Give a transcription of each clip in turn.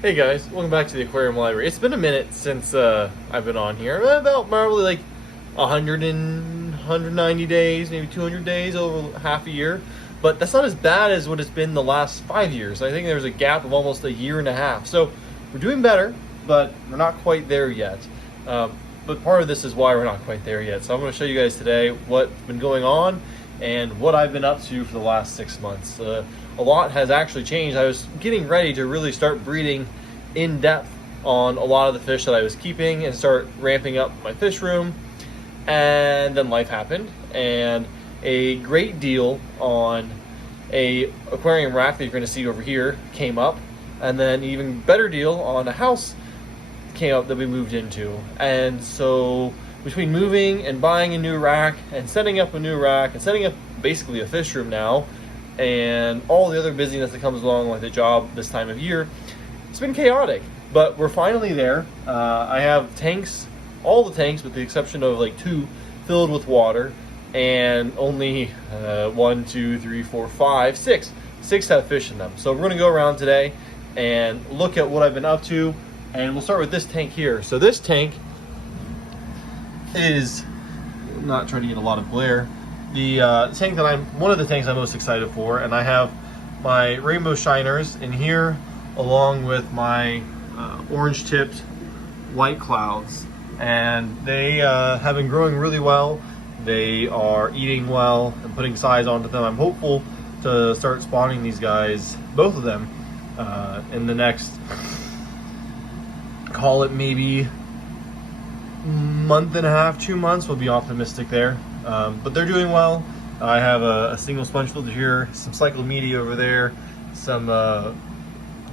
Hey guys, welcome back to the Aquarium Library. It's been a minute since I've been on here. About probably like 190 days, maybe 200 days, over half a year. But that's not as bad as what it's been the last 5 years. I think there's a gap of almost a year and a half. So we're doing better, but we're not quite there yet. But part of this is why we're not quite there yet. So I'm going to show you guys today what's been going on and what I've been up to for the last 6 months. A lot has actually changed. I was getting ready to really start breeding in depth on a lot of the fish that I was keeping and start ramping up my fish room. And then life happened, and a great deal on a aquarium rack that you're going to see over here came up, and then even better deal on a house came up that we moved into. And so between moving and buying a new rack and setting up a new rack and setting up basically a fish room now, and all the other busyness that comes along with the job this time of year, it's been chaotic, but we're finally there. I have tanks, all the tanks with the exception of like 2, filled with water, and only 1, 2, 3, 4, 5, 6 have fish in them. So we're going to go around today and look at what I've been up to, and we'll start with this tank here. So this tank is, I'm not trying to get a lot of glare, the tank that one of the tanks I'm most excited for, and I have my rainbow shiners in here along with my orange tipped white clouds, and they have been growing really well. They are eating well and putting size onto them. I'm hopeful to start spawning these guys, both of them, in the next, call it maybe month and a half, 2 months. We'll be optimistic there. But they're doing well. I have a single sponge filter here, some cyclomedia over there, some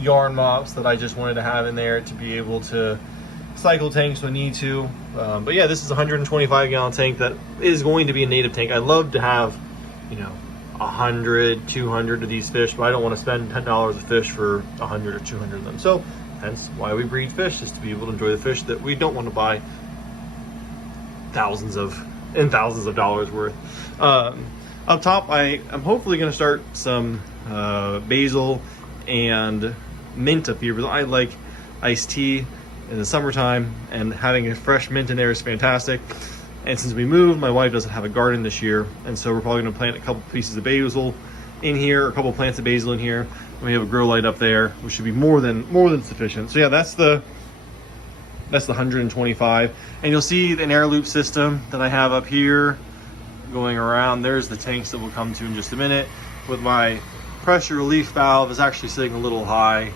yarn mops that I just wanted to have in there to be able to cycle tanks when I need to. But yeah, this is a 125 gallon tank that is going to be a native tank. I'd love to have, 100, 200 of these fish, but I don't want to spend $10 a fish for 100 or 200 of them. So hence why we breed fish, is to be able to enjoy the fish that we don't want to buy thousands of dollars worth. Up top, I'm hopefully going to start some basil and mint up here, because I like iced tea in the summertime, and having a fresh mint in there is fantastic. And since we moved, my wife doesn't have a garden this year, and so we're probably going to plant a couple pieces of basil in here, or a couple plants of basil in here, and we have a grow light up there, which should be more than sufficient. So yeah, that's the 125, and you'll see an air loop system that I have up here going around. There's the tanks that we'll come to in just a minute. With my pressure relief valve is actually sitting a little high,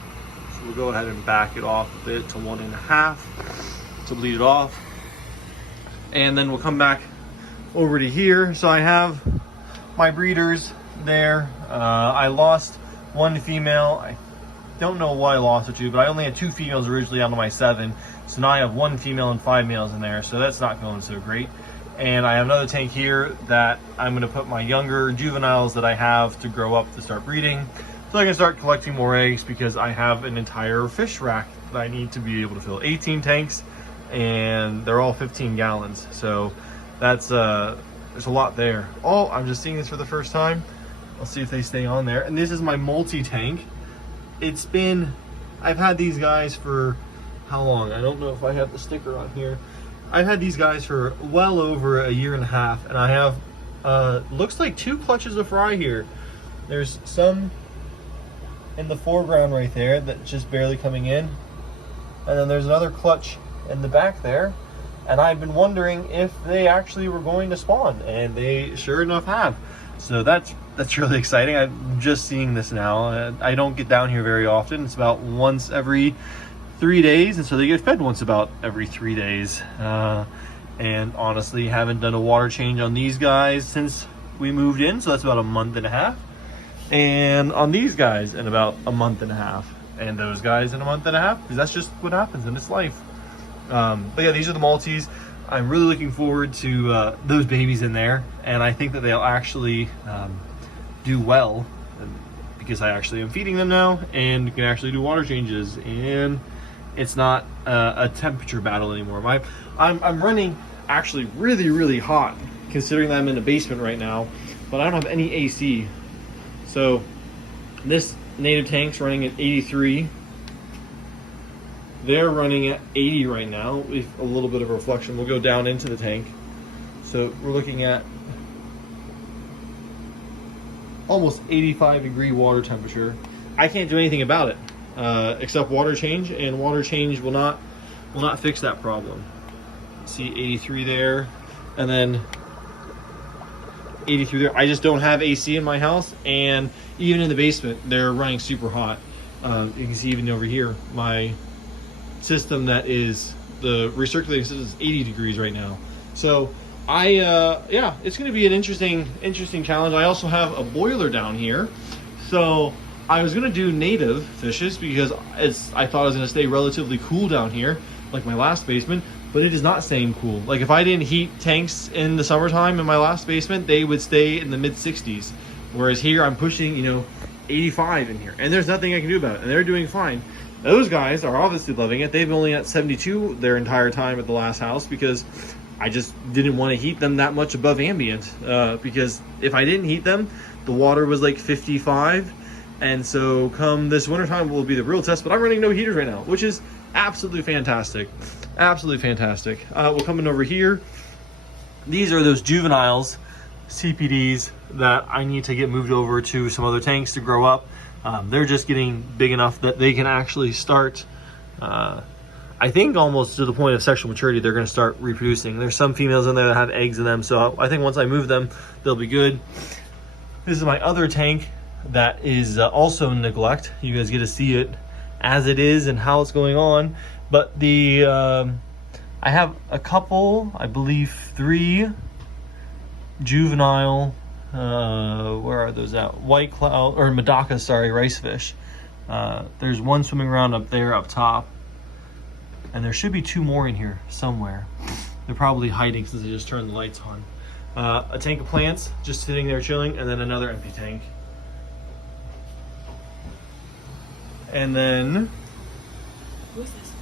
so we'll go ahead and back it off a bit to 1.5 to bleed it off, and then we'll come back over to here. So I have my breeders there. I lost one female. I don't know why I lost it, but I only had 2 females originally out of my 7. So now I have 1 female and 5 males in there, so that's not going so great. And I have another tank here that I'm going to put my younger juveniles that I have to grow up to start breeding, so I can start collecting more eggs, because I have an entire fish rack that I need to be able to fill. 18 tanks, and they're all 15 gallons. So that's there's a lot there. Oh, I'm just seeing this for the first time. I'll see if they stay on there. And this is my multi-tank. I've had these guys for how long? I don't know if I have the sticker on here. I've had these guys for well over a year and a half, and I have looks like 2 clutches of fry here. There's some in the foreground right there that's just barely coming in, and then there's another clutch in the back there, and I've been wondering if they actually were going to spawn, and they sure enough have. So that's really exciting. I'm just seeing this now. I don't get down here very often. It's about once every 3 days, and so they get fed once about every 3 days. And honestly, haven't done a water change on these guys since we moved in, so that's about a month and a half. And on these guys in about a month and a half, and those guys in a month and a half, because that's just what happens in this life. But yeah, these are the Maltese. I'm really looking forward to those babies in there, and I think that they'll actually do well, because I actually am feeding them now and can actually do water changes, and it's not a temperature battle anymore. I'm running actually really hot, considering that I'm in the basement right now, but I don't have any AC. So this native tank's running at 83, They're running at 80 right now with a little bit of reflection. We'll go down into the tank. So we're looking at almost 85-degree water temperature. I can't do anything about it except water change, and water change will not fix that problem. See 83 there, and then 83 there. I just don't have AC in my house, and even in the basement, they're running super hot. You can see even over here, my system that is the recirculating system is 80 degrees right now. So yeah, it's going to be an interesting challenge. I also have a boiler down here, so I was going to do native fishes because I thought I was going to stay relatively cool down here, like my last basement, but it is not staying cool. Like if I didn't heat tanks in the summertime in my last basement, they would stay in the mid 60s, whereas here I'm pushing 85 in here, and there's nothing I can do about it, and they're doing fine. Those guys are obviously loving it. They've only at 72 their entire time at the last house because I just didn't want to heat them that much above ambient, because if I didn't heat them, the water was like 55, and so come this wintertime will be the real test. But I'm running no heaters right now, which is absolutely fantastic. Absolutely fantastic. We'll come in over here. These are those juveniles, CPDs, that I need to get moved over to some other tanks to grow up. They're just getting big enough that they can actually start, I think almost to the point of sexual maturity. They're going to start reproducing. There's some females in there that have eggs in them, so I think once I move them, they'll be good. This is my other tank that is also in neglect. You guys get to see it as it is and how it's going on. But I have a couple, I believe 3 juvenile, where are those at? White cloud, or Medaka, sorry, rice fish. There's one swimming around up there up top, and there should be 2 more in here somewhere. They're probably hiding since I just turned the lights on. A tank of plants just sitting there chilling, and then another empty tank. And then Who's this?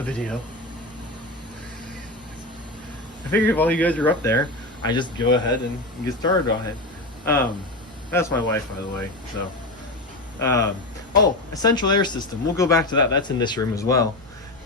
a video. I figured while you guys are up there, I just go ahead and get started on it. That's my wife, by the way. So, oh, essential air system. We'll go back to that. That's in this room as well.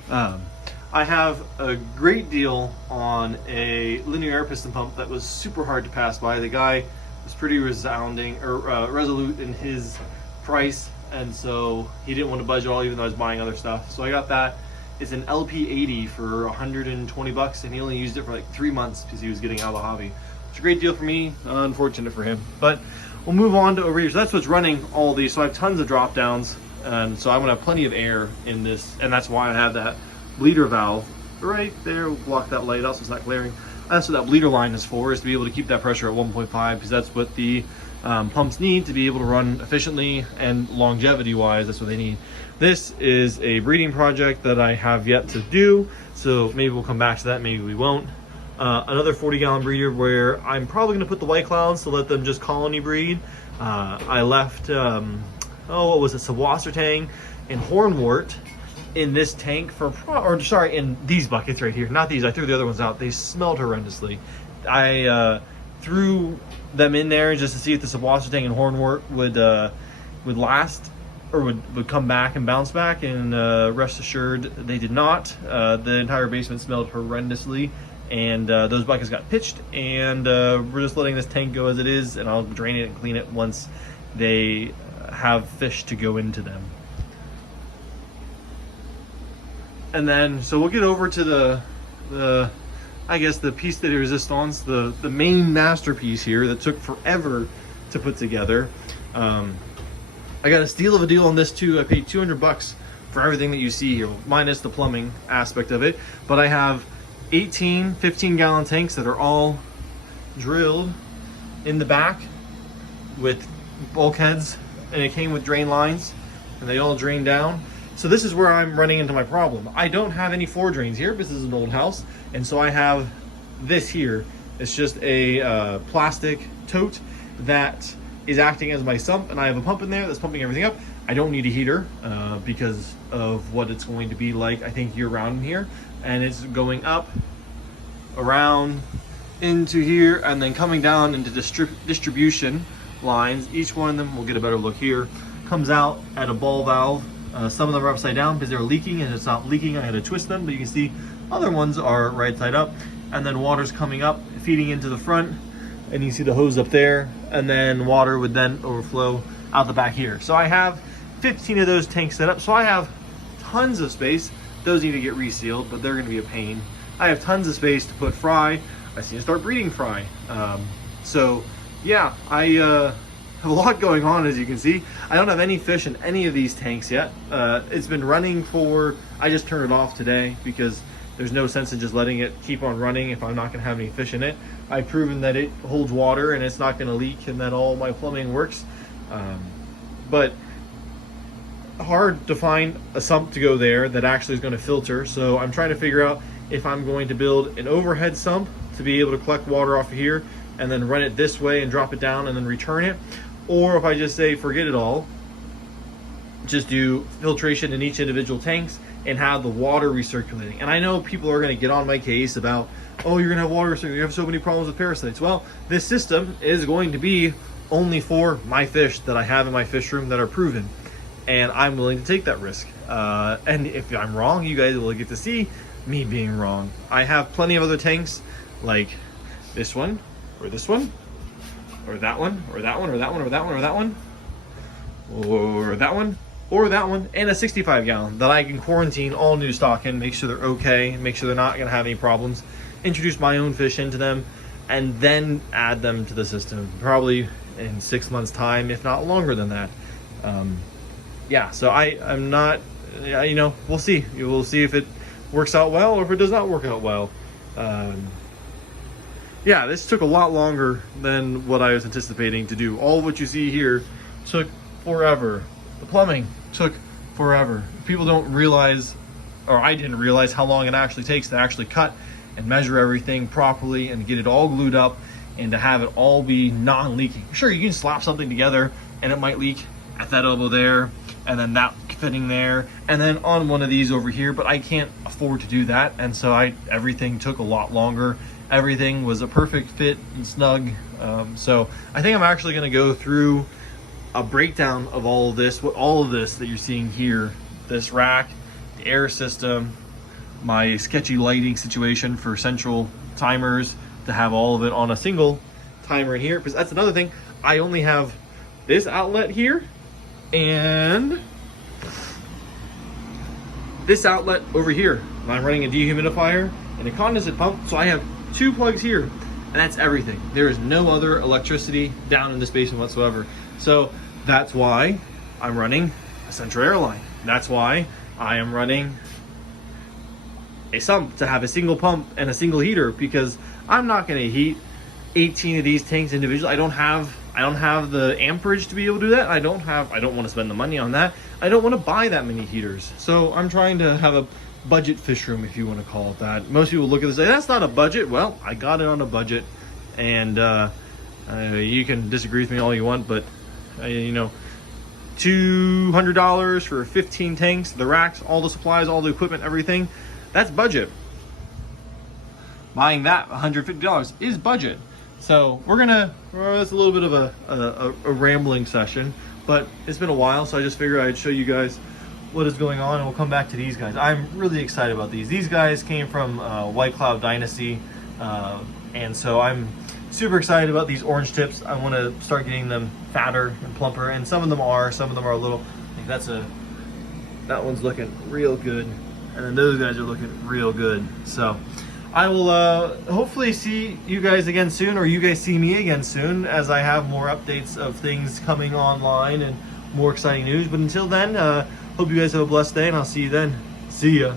I have a great deal on a linear air piston pump that was super hard to pass by. The guy was pretty resounding or resolute in his price, and so he didn't want to budge at all, even though I was buying other stuff. So I got that. It's an LP80 for 120 bucks, and he only used it for like 3 months because he was getting out of the hobby. It's a great deal for me, unfortunate for him. But we'll move on to over here. So that's what's running all these. So I have tons of drop downs, and so I'm gonna have plenty of air in this, and that's why I have that bleeder valve right there. We'll block that light out so it's not glaring. That's what that bleeder line is for, is to be able to keep that pressure at 1.5, because that's what the pumps need to be able to run efficiently, and longevity wise, that's what they need. This is a breeding project that I have yet to do, so maybe we'll come back to that, maybe we won't. Another 40-gallon breeder where I'm probably going to put the white clouds to let them just colony breed. I left, what was it, Sawassertang and hornwort in this tank for, in these buckets right here, not these, I threw the other ones out. They smelled horrendously. I threw them in there just to see if the Sawassertang and hornwort would last, or would come back and bounce back, and rest assured they did not. The entire basement smelled horrendously, and those buckets got pitched, and we're just letting this tank go as it is, and I'll drain it and clean it once they have fish to go into them. And then, so we'll get over to the I guess the piece de resistance, the main masterpiece here that took forever to put together. I got a steal of a deal on this too. I paid 200 bucks for everything that you see here, minus the plumbing aspect of it. But I have 18 15-gallon tanks that are all drilled in the back with bulkheads, and it came with drain lines, and they all drain down. So this is where I'm running into my problem. I don't have any floor drains here because this is an old house, and so I have this here. It's just a plastic tote that is acting as my sump, and I have a pump in there that's pumping everything up. I don't need a heater because of what it's going to be like, I think, year-round in here. And it's going up, around, into here, and then coming down into distribution lines. Each one of them, we'll get a better look here, comes out at a ball valve Some of them are upside down because they're leaking, and it's not leaking, I had to twist them, but you can see other ones are right side up. And then water's coming up, feeding into the front, and you see the hose up there, and then water would then overflow out the back here. So I have 15 of those tanks set up, so I have tons of space. Those need to get resealed, but they're gonna be a pain. I have tons of space to put fry. I see to start breeding fry. So yeah, I have a lot going on, as you can see. I don't have any fish in any of these tanks yet. It's been running for, I just turned it off today because there's no sense in just letting it keep on running if I'm not gonna have any fish in it. I've proven that it holds water and it's not gonna leak and that all my plumbing works. But hard to find a sump to go there that actually is gonna filter. So I'm trying to figure out if I'm going to build an overhead sump to be able to collect water off of here and then run it this way and drop it down and then return it. Or if I just say, forget it all, just do filtration in each individual tanks and have the water recirculating. And I know people are gonna get on my case about, oh, you're gonna have water recirculating, you have so many problems with parasites. Well, this system is going to be only for my fish that I have in my fish room that are proven. And I'm willing to take that risk. And if I'm wrong, you guys will get to see me being wrong. I have plenty of other tanks, like this one, or this one, or that one, or that one, or that one, or that one, or that one, or that one, or that one, and a 65 gallon that I can quarantine all new stock in, make sure they're okay, make sure they're not gonna have any problems, introduce my own fish into them, and then add them to the system, probably in 6 months time, if not longer than that. Yeah, so I'm not, you know, we'll see. We'll see if it works out well or if it does not work out well. Yeah, this took a lot longer than what I was anticipating to do. All of what you see here took forever. The plumbing took forever. People don't realize, or I didn't realize, how long it actually takes to actually cut and measure everything properly and get it all glued up and to have it all be non-leaking. Sure, you can slap something together and it might leak at that elbow there, and then that fitting there, and then on one of these over here, but I can't afford to do that, and so everything took a lot longer. Everything was a perfect fit and snug. So I think I'm actually gonna go through a breakdown of all of this, that you're seeing here, this rack, the air system, my sketchy lighting situation for central timers, to have all of it on a single timer in here, because that's another thing. I only have this outlet here and this outlet over here. And I'm running a dehumidifier and a condensate pump, so I have 2 plugs here, and that's everything. There is no other electricity down in this basement whatsoever. So that's why I'm running a central air line. That's why I am running a sump to have a single pump and a single heater, because I'm not going to heat 18 of these tanks individually. I don't have the amperage to be able to do that. I don't want to spend the money on that. I don't want to buy that many heaters. So I'm trying to have a budget fish room, if you want to call it that. Most people look at this and say, that's not a budget. Well, I got it on a budget, and you can disagree with me all you want, but you know, $200 for 15 tanks, the racks, all the supplies, all the equipment, everything, that's budget. Buying that $150 is budget. So that's a little bit of a rambling session, but it's been a while, so I just figured I'd show you guys what is going on, and we'll come back to these guys. I'm really excited about these. These guys came from White Cloud Dynasty, and so I'm super excited about these orange tips. I want to start getting them fatter and plumper, and some of them are a little, I think that one's looking real good, and then those guys are looking real good. So I will hopefully see you guys again soon, or you guys see me again soon, as I have more updates of things coming online and more exciting news. But until then, hope you guys have a blessed day, and I'll see you then. See ya.